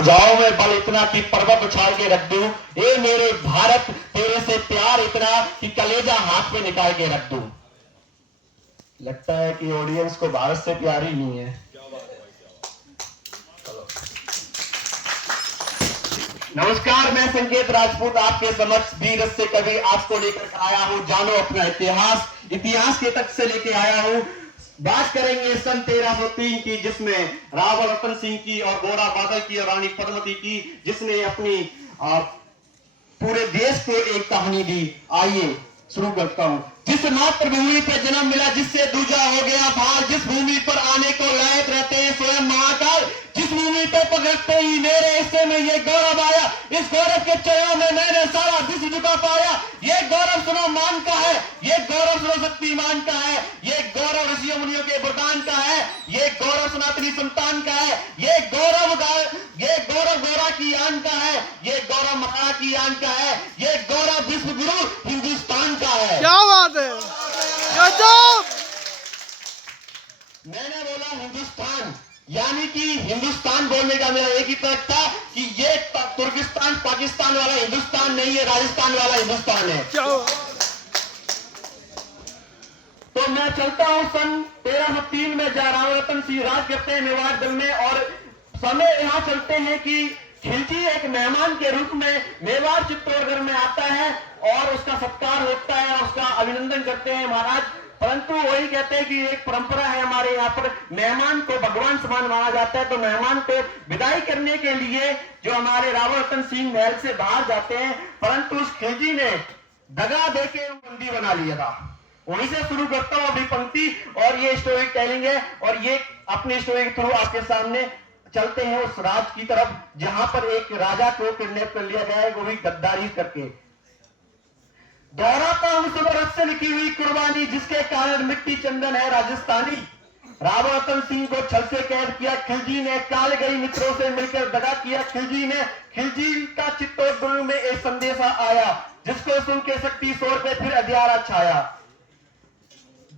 भुजाओं में बल इतना कि पर्वत उछाल के रख दूं। ए मेरे भारत, तेरे से प्यार इतना कि कलेजा हाथ में निकाल के रख दूं। लगता है कि ऑडियंस को भारत से प्यार ही नहीं है। नमस्कार, मैं संकेत राजपूत आपके समक्ष वीर से कभी आज को लेकर आया हूं। जानो अपना इतिहास, इतिहास के तक से लेके आया हूं। बात करेंगे सन 1303 की, जिसमें रावण रतन सिंह की और गोरा बादल की और रानी पद्मती की, जिसने अपनी पूरे देश को एक कहानी दी। आइए शुरू करता हूं। जिस मातृभूमि पर जन्म मिला, जिससे दूजा हो गया भार, जिस भूमि पर आने को लायक रहते हैं स्वयं महाकाल, जिस भूमि पर पकड़ते ही मेरे हिस्से में ये गौरव आया, इस गौरव के चरणों में मैंने सारा विश्व झुका पाया। ये गौरव सुनो मान का है, ये गौरव सुनो शक्तिमान का है, ये गौरव ऋषियों मुनियों के वरदान का है, ये गौरव सनातनी संतान का है, ये गौरव गौरा की आन का है, ये गौरव महाराज की आन का है, ये गौरव विश्व गुरु हिंदुस्तान का है। क्या बात है, गजब। मैंने बोला हिंदुस्तान, यानी कि हिंदुस्तान बोलने का मेरा एक ही तर्क था कि ये तुर्किस्तान पाकिस्तान वाला हिंदुस्तान नहीं है, राजस्थान वाला हिंदुस्तान है। तो मैं चलता हूं सन 1303 में, जहां रावण रतन सिंह राज करते हैं मेवाड़ दल में, और समय यहां चलते हैं कि खिलजी एक मेहमान के रूप में मेवाड़ चित्तौड़गढ़ में आता है और उसका सत्कार होता है और उसका अभिनंदन करते हैं महाराज। परंतु वही कहते हैं कि एक परंपरा है हमारे यहाँ पर, मेहमान को भगवान समान माना जाता है। तो मेहमान को विदाई करने के लिए जो हमारे रावण रतन सिंह महल से बाहर जाते हैं, परंतु उस खिलजी ने दगा देके बंदी बना लिया था। वहीं से शुरू करता हूं अपनी पंक्ति, और ये स्टोरी टेलिंग है, और ये अपनी स्टोरी के थ्रू आपके सामने चलते हैं उस राज की तरफ जहां पर एक राजा को किडनैप कर लिया गया है, वो भी गद्दारी करके। दोहराता हूं सुनो रस से लिखी हुई कुर्बानी, जिसके कारण मिट्टी चंदन है राजस्थानी। रावण रतन सिंह को छल से कैद किया खिलजी ने, काल गई मित्रों से मिलकर दगा किया खिलजी ने। खिलजी का चित्तौड़गढ़ में एक संदेशा आया, जिसको सुन के शक्ति शोर पे फिर अंधियारा छाया।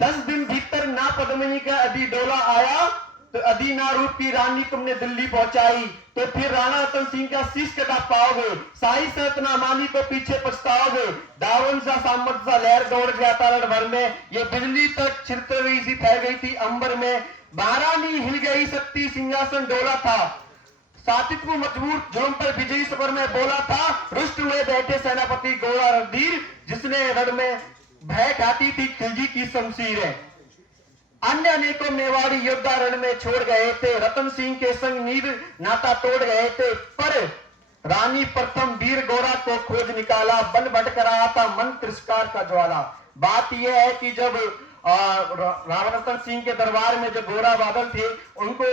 10 दिन भीतर ना पद्मिनी का अधी डोला आया, तो अधी ना रूप की रानी तुमने दिल्ली पहुंचाई। तो फिर राणा रतन सिंह का शीश कटा पाओगे, शाही शर्त ना मानी तो पीछे पछताओगे। दावन सा सामर्थ सा लहर दौड़ गया था रण भर में, ये बिजली तक छिड़तरी सी फैल गई थी अंबर में। महारानी हिल गई शक्ति सिंहासन डोला था, सातित्व मजबूर जुल्म पर विजयी सफर में बोला था। रुष्ट हुए बैठे सेनापति गोरा रणधीर, जिसने रण में भय खाती थी खिलजी की शमशीरें। अन्य अनेकों मेवाड़ी योद्धा रण में छोड़ गए थे, रतन सिंह के संग नीर नाता तोड़ गए थे। पर रानी प्रथम वीर गोरा को खोज निकाला, बन भटक रहा था मन तिरस्कार का ज्वाला। बात यह है कि जब रावण रतन सिंह के दरबार में जो गोरा बादल थे, उनको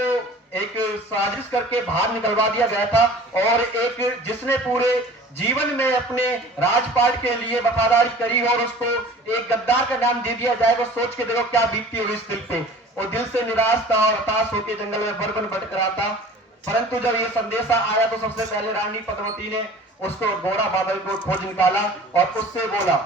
एक साजिश करके बाहर निकलवा दिया गया था, और एक जिसने पूरे जीवन में अपने राजपाट के लिए वफादारी करी और उसको एक गद्दार का नाम दे दिया जाए, वो सोच के देखो क्या बीतती होगी इस दिल पे। वो दिल से निराश था और हताश होकर जंगल में बरबन भटक रहा था। परंतु जब ये संदेशा आया तो सबसे पहले रानी पद्मती ने उसको गोरा बादल को खोज निकाला और उससे बोला।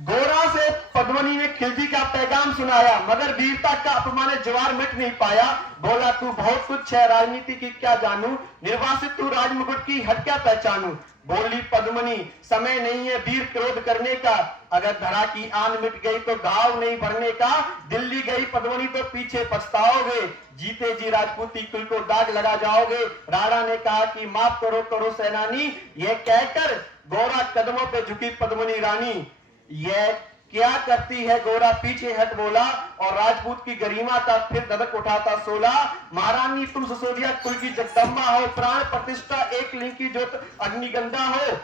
गोरा से पद्मनी ने खिलजी का पैगाम सुनाया, मगर वीरता का अपमानित जवार मिट नहीं पाया। बोला तू बहुत कुछ है, राजनीति की क्या जानू, निर्वासित तू राजमुकुट की हट क्या पहचानू। बोली पद्मनी समय नहीं है वीर क्रोध करने का, अगर धरा की आन मिट गई तो घाव नहीं भरने का। दिल्ली गई पद्मनी तो पीछे पछताओगे, जीते जी राजपूती कुल को दाग लगा जाओगे। राणा ने कहा कि माफ करो करो सेनानी, यह कहकर गोरा कदमों पे झुकी पद्मनी रानी। यह क्या करती है गोरा पीछे हट बोला, और राजपूत की गरिमा का फिर धधक उठाता सोला। महारानी तुम ससोदिया कुल की जगदम्बा हो, प्राण प्रतिष्ठा एक लिंग की ज्योत अग्निगंधा हो।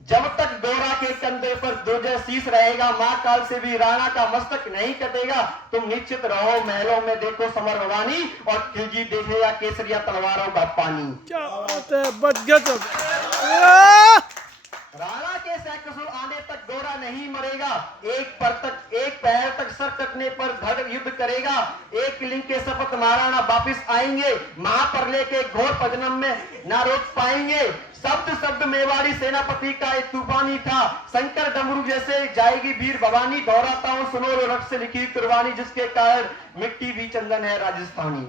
जब तक गोरा के कंधे पर दोजह शीश रहेगा, मां काल से भी राणा का मस्तक नहीं कटेगा। तुम निश्चित रहो महलों में देखो समर भवानी, और खिलजी देखेगा केसरिया तलवारों का पानी। क्या बात है, बदगजब। राणा के सैकसुर आने तक गोरा नहीं मरेगा, एक पैर तक सर कटने पर धड़ युद्ध करेगा। एक लिंग के शपथ महाराणा वापिस आएंगे, महाप्रलय के घोर पजनम में ना रोक पाएंगे। शब्द मेवाड़ी सेनापति का एक तूफानी था, शंकर डमरू जैसे जाएगी वीर भवानी। दोहराता हूं सुनो रो रक्त से लिखी कुर्बानी, जिसके कारण मिट्टी भी चंदन है राजस्थानी।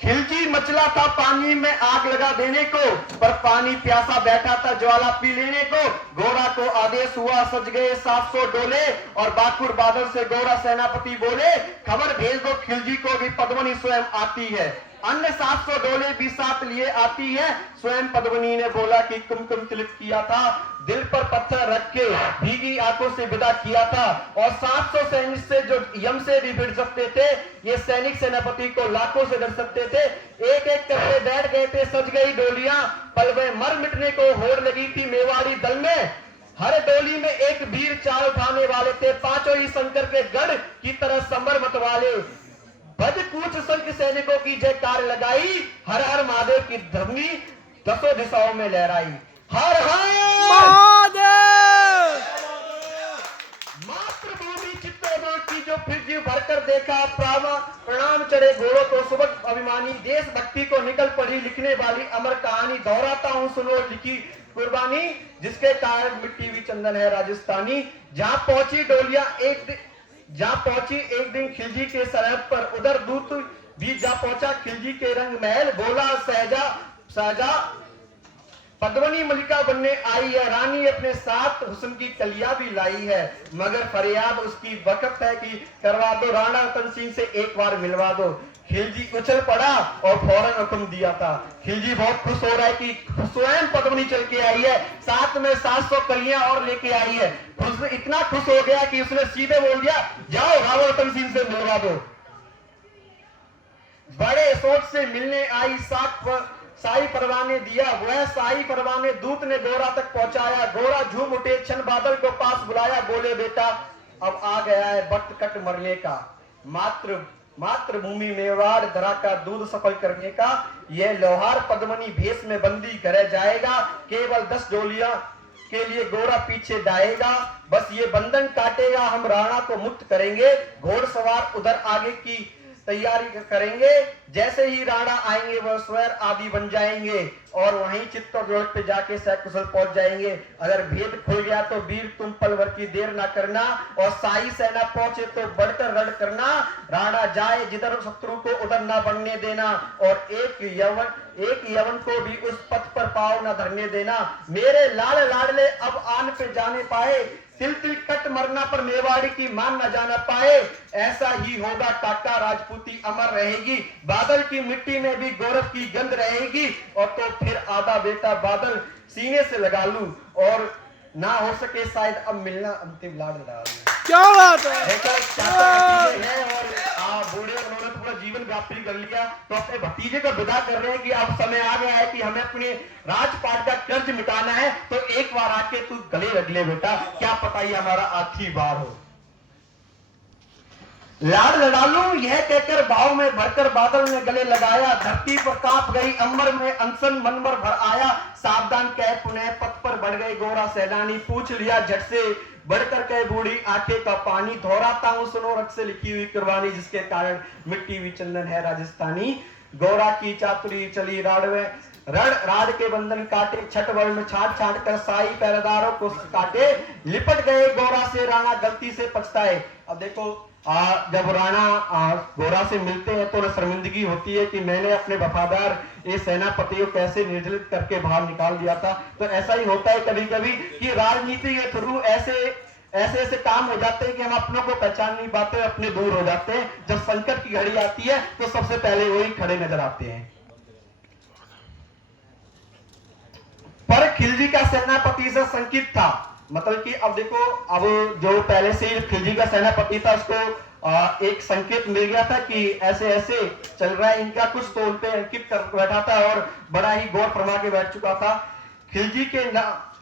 खिलजी मचला था पानी में आग लगा देने को, पर पानी प्यासा बैठा था ज्वाला पी लेने को। गोरा को आदेश हुआ सज गए 700 डोले, और बाकुर बादल से गोरा सेनापति बोले खबर भेज दो खिलजी को भी पद्मनी स्वयं आती है। अन्य 700 डोले भी साथ लिए आती है। स्वयं पद्मनी ने बोला कि कुमकुम तिलक किया था, दिल पर पत्थर रख के भीगी आंखों से विदा किया था। और 700 सैनिक से जो यम से भी भिड़ सकते थे, ये सैनिक सेनापति को लाखों से डर सकते थे। एक एक करके बैठ गए थे, सज गई डोलियां, पल में मर मिटने को होड़ लगी थी मेवाड़ी दल में। हर डोली में एक वीर चाल उठाने वाले थे, पांचों ही शंकर के गढ़ की तरह संबर मत वाले। भज कूच संख सैनिकों की जयकार लगाई, हर हर महादेव की ध्वनि दसों दिशाओं में लहराई। हर हर महादेव। मातृभूमि चित्तौड़गढ़ की जो फिर जी भरकर देखा, प्रणाम चढ़े घोड़ों को सुबह अभिमानी, देशभक्ति को निकल पड़ी लिखने वाली अमर कहानी। दोहराता हूं सुनो लिखी कुर्बानी, जिसके कारण मिट्टी भी चंदन है राजस्थानी। जहां पहुंची डोलियां एक दिन खिलजी के सरहद पर, उधर दूत भी जा पहुंचा खिलजी के रंग महल। बोला सहजा पद्मनी मलिका बनने आई है, रानी अपने साथ हुस्न की कलिया भी लाई है। मगर फरियाद उसकी वक्त है कि करवा दो राणा रतन सिंह से एक बार मिलवा दो। खिलजी उछल पड़ा और फौरन हुक्म दिया था। खिलजी बहुत खुश हो रहा है कि स्वयं पद्मनी चल के आई है, साथ में 700 कलियां और लेके आई है। इतना खुश हो गया कि उसने सीधे बोल दिया जाओ राणा रतन सिंह से मिलवा दो। बड़े सोच से मिलने आई शाही परवाने दिया, वह शाही परवाने दूत ने गोरा तक पहुंचाया। गोरा झूम उठे, क्षण बादल को पास बुलाया, बोले बेटा अब आ गया है वक्त कट मरने का। मातृभूमि मेवाड़ धरा का दूध सफल करने का। यह लोहार पद्मनी भेष में बंदी करे जाएगा, केवल 10 डोलियां के लिए गोरा पीछे जाएगा। बस ये बंधन काटेगा, हम राणा को मुक्त करेंगे। घोड़सवार उधर आगे की तैयारी करेंगे, जैसे ही राणा आएंगे वह स्वैर आदि बन जाएंगे और वहीं चित्तौड़गढ़ पे जाके सकुशल पहुंच जाएंगे। अगर भेद खुल गया तो वीर तुम पल भर की देर ना करना, और शाही सेना पहुंचे तो बढ़कर रण करना। राणा जाए जिधर शत्रु को उधर ना बढ़ने देना, और एक यवन को भी उस पथ पर पांव न धरने देना। मेरे लाल लाडले अब आन पे जाने पाए, तिल तिल कट मरना पर मेवाड़ी की मान न जाना पाए। ऐसा ही होगा काका, राजपूती अमर रहेगी, बादल की मिट्टी में भी गौरव की गंध रहेगी। और तो फिर आधा बेटा बादल सीने से लगा लूं, और ना हो सके शायद अब मिलना अंतिम लाड लगा लूं। क्या बात है। और बूढ़े उन्होंने पूरा जीवन व्यापी कर लिया, तो अपने भतीजे को विदा कर रहे हैं कि अब समय आ गया है कि हमें अपने राजपाट का कर्ज मिटाना है। तो एक बार आके तू गले रख ले बेटा, क्या पता ये हमारा आखिरी बार हो। लाड लड़ा लूं यह कहकर भाव में भरकर बादल ने गले लगाया। धरती पर कांप गई, अंबर में अनसन मनमर भर आया। सावधान कह पुनः पथ पर बढ़ गए गोरा सेनानी, पूछ लिया झट से बढ़कर कह बूढ़ी आंखें का पानी। दोहराता हूं सुनो रक्त से लिखी हुई कुर्बानी, जिसके कारण मिट्टी भी चंदन है राजस्थानी। गोरा की चातुरी चली राड के बंधन काटे, छठ वर्ण छाट छाट कर शाही पहरेदारों को काटे। लिपट गए गोरा से राणा, गलती से पछताए। अब देखो जब राणा गोरा से मिलते हैं तो शर्मिंदगी होती है कि मैंने अपने वफादार ये सेनापति को कैसे निर्जलित करके बाहर निकाल दिया था। तो ऐसा ही होता है कभी कभी कि राजनीति के थ्रू ऐसे काम हो जाते हैं कि हम अपनों को पहचान नहीं पाते, अपने दूर हो जाते हैं। जब संकट की घड़ी आती है तो सबसे पहले वही खड़े नजर आते हैं। पर खिलजी का सेनापति से संकित था, मतलब कि अब देखो, अब जो पहले से ही खिलजी का सेनापति था उसको एक संकेत मिल गया था कि ऐसे ऐसे चल रहा है इनका, कुछ तो उन पे अंकित कर बैठा था और बड़ा ही गौर फरमा के बैठ चुका था खिलजी के।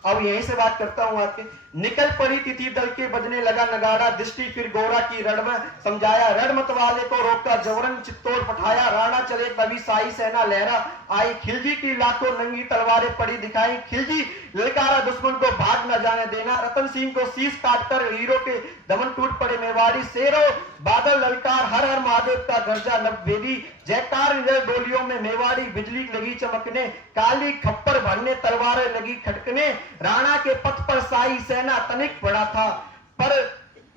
अब यहीं से बात करता हूं आपके। निकल पड़ी तिथि दल के बजने लगा नगाड़ा, दृष्टि फिर गोरा की रण में समझाया। रण मत वाले को रोका, जबरन चित्तौड़ पठाया। राणा चले तभी शाही सेना लहरा आई, खिलजी की लाखों नंगी तलवारें पड़ी दिखाई। खिलजी ललकारा दुश्मन को भाग न जाने देना, रतन सिंह को शीश काटकर हीरो के दमन टूट पड़े मेवाड़ी। शेरों बादल ललकार, हर हर महादेव का गर्जा नवभेदी। जयकार डोलियों में मेवाड़ी, बिजली लगी चमकने, काली खप्पर भरने तलवारें लगी खटकने। राणा के पथ पर शाही सेना तनिक पड़ा था, पर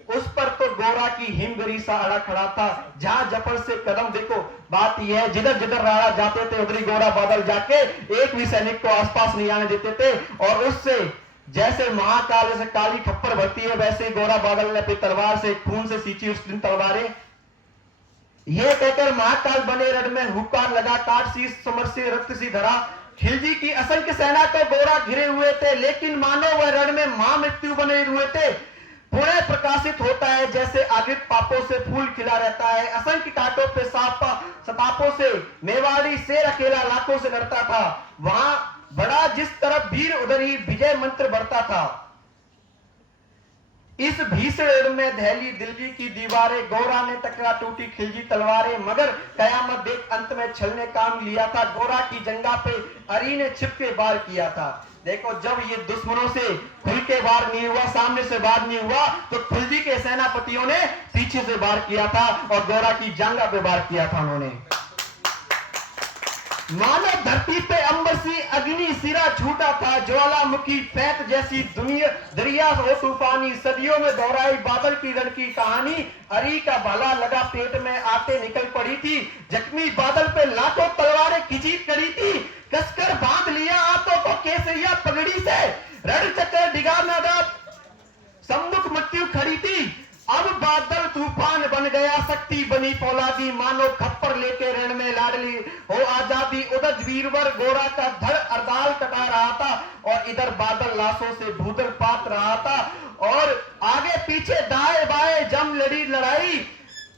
उस पर तो गोरा की हिमगिरी सा अड़ा खड़ा था। जहां जफर से कदम देखो, बात यह है जिधर जिधर राणा जाते थे उधर ही गोरा बादल जाके एक भी सैनिक को आसपास नहीं आने देते थे। और उससे जैसे महाकाल से काली खप्पर भरती है, वैसे ही गोरा बादल ने अपनी तलवार से खून से सींची उस दिन तलवारें। ये कहकर महाकाल बने रण में हुक्कार लगा, काट सी समर से रक्त सी धरा। खिलजी की असंख्य सेना को गोरा घिरे हुए थे, लेकिन मानो वह रण में महामृत्यु बने हुए थे। पुणे प्रकाशित होता है जैसे आगित पापों से फूल खिला रहता है। असंख्य कांटों पे सतापों से मेवाड़ी शेर अकेला लाखों से लड़ता था। वहां बड़ा जिस तरफ वीर उधर ही विजय मंत्र बढ़ता था। इस भीषण रण में दहली दिल्ली की दीवारें, गोरा ने टकरा टूटी खिलजी तलवारें, मगर कयामत देख अंत में छल ने काम लिया था। गोरा की जंगा पे अरी ने छिप के वार किया था। देखो, जब ये दुश्मनों से खुल के वार नहीं हुआ, सामने से वार नहीं हुआ, तो खिलजी के सेनापतियों ने पीछे से वार किया था और गोरा की जंगा पे वार किया था उन्होंने। मानो धरती पे अंबर सी अग्नि सिरा छूटा था, ज्वालामुखी पैत जैसी दुनिया दरिया हो तूफानी, सदियों में दोहराई बादल की रण की कहानी। अरी का भाला लगा पेट में आते निकल पड़ी थी, जख्मी बादल पे लाखों तलवारें खिंची करी थी। कसकर बांध लिया आंतों को केसरिया पगड़ी से, रण चक्कर डिगा नादा सम्मुख मृत्यु खड़ी थी। अब बादल तूफान बन गया, शक्ति बनी फौलादी, मानो खप्पर लेके रण में लाडली हो आजादी। उधर वीरवर गोरा का धड़ अरदाल कटा रहा था और इधर बादल लाशों से भूदल पात रहा था। और आगे पीछे दाएं बाएं जम लड़ी लड़ाई,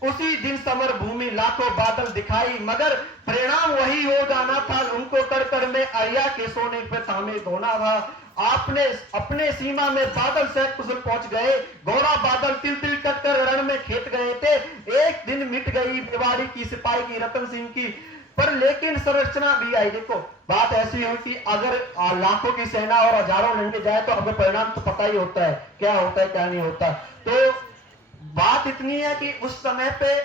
उसी दिन समर भूमि लाखों बादल दिखाई, मगर परिणाम वही हो जाना था। उनको कड़कड़ में अरिया के सोने पे थामे धोना था। आपने अपने सीमा में बादल से कुशल पहुंच गए, गोरा बादल तिल तिल कटकर रण में खेत गए थे। एक दिन मिट गई मेवाड़ी की सिपाही की, रतन सिंह की, पर लेकिन संरचना भी आई। देखो, बात ऐसी हुई कि अगर लाखों की सेना और हजारों लड़के जाए तो हमें परिणाम तो पता ही होता है, क्या होता है क्या नहीं होता। तो बात इतनी है कि उस समय पे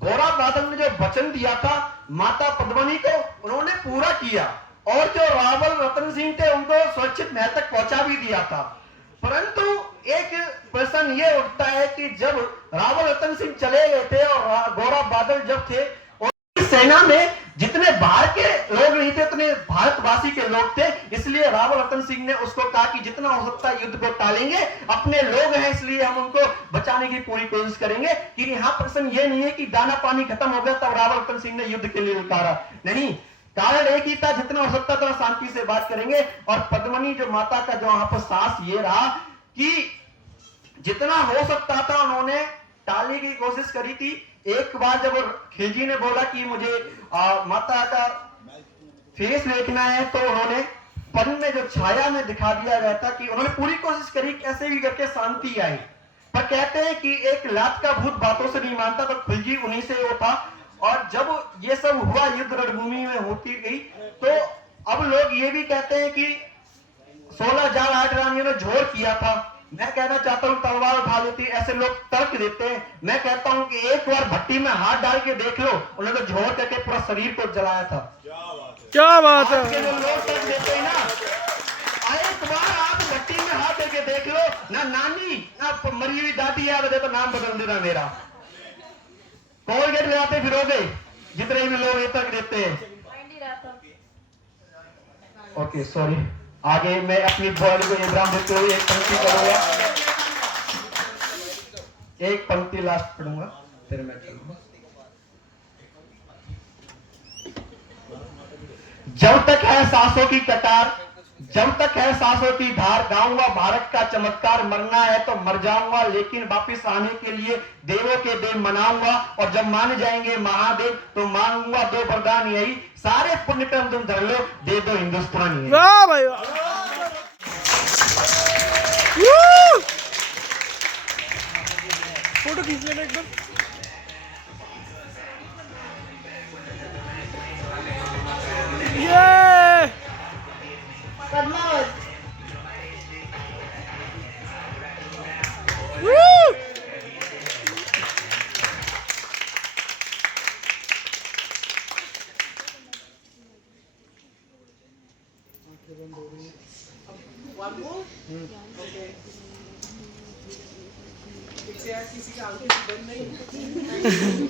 गोरा बादल ने जो वचन दिया था माता पद्मनी को, उन्होंने पूरा किया। और जो रावल रतन सिंह थे उनको सुरक्षित महल तक पहुंचा भी दिया था। परंतु एक प्रश्न ये उठता है कि जब रावल रतन सिंह चले गए थे और गोरा बादल जब थे, और सेना में जितने बाहर के लोग नहीं थे उतने भारतवासी के लोग थे। इसलिए रावल रतन सिंह ने उसको कहा कि जितना हो सकता है युद्ध को टालेंगे, अपने लोग हैं इसलिए हम उनको बचाने की पूरी कोशिश करेंगे। कि यहाँ प्रश्न ये नहीं है कि दाना पानी खत्म हो गया तब रावल रतन सिंह ने युद्ध के लिए उतारा, नहीं, कारण एक ही था, जितना हो सकता था शांति से बात करेंगे। और पद्मनी जो माता का जो वहां पर साहस ये रहा कि जितना हो सकता था उन्होंने टालने की कोशिश करी थी। एक बार जब खिलजी ने बोला कि मुझे माता का फेस देखना है, तो उन्होंने पन में जो छाया में दिखा दिया गया था कि उन्होंने पूरी कोशिश करी कैसे भी करके शांति आई। पर कहते हैं कि एक लात का भूत बातों से नहीं मानता, तो खिलजी उन्हीं से वो था। और जब ये सब हुआ, युद्ध रणभूमि में होती गई, तो अब लोग ये भी कहते हैं कि 16,000 8 रानियों ने जोर किया था। मैं कहना चाहता हूं तलवार उठा लेती, ऐसे लोग तर्क देते हैं। मैं कहता हूं कि एक बार भट्टी में हाथ डाल के देख लो, उन्होंने जोर करके पूरा शरीर को जलाया था। क्या बात है। आज के जो लोग तर्क देते हैं ना, एक बार आप भट्टी में हाथ करके देख लो ना, नानी ना मरी हुई दादी याद है तो नाम बदल देना मेरा, कोलगेट ले आते फिरोगे, जितने भी लोग ये तक देते हैं। ओके सॉरी, आगे मैं अपनी बॉडी को इब्राहिम देते हुए एक पंक्ति करूंगा, एक पंक्ति लास्ट पढ़ूंगा फिर मैं चलूंगा। जब तक है सांसों की कतार, जब तक है सांसों की धार, गाऊंगा भारत का चमत्कार। मरना है तो मर जाऊंगा, लेकिन वापिस आने के लिए देवों के देव मनाऊंगा। और जब मान जाएंगे महादेव तो मांगूंगा दो वरदान यही, सारे पुण्य कर्म तुम धर लो, दे दो हिंदुस्तानी। वाह भाई वाह। फोटो खींच लेना एकदम। ये पद्मावत One more? Okay. किसी का आंखें बंद नहीं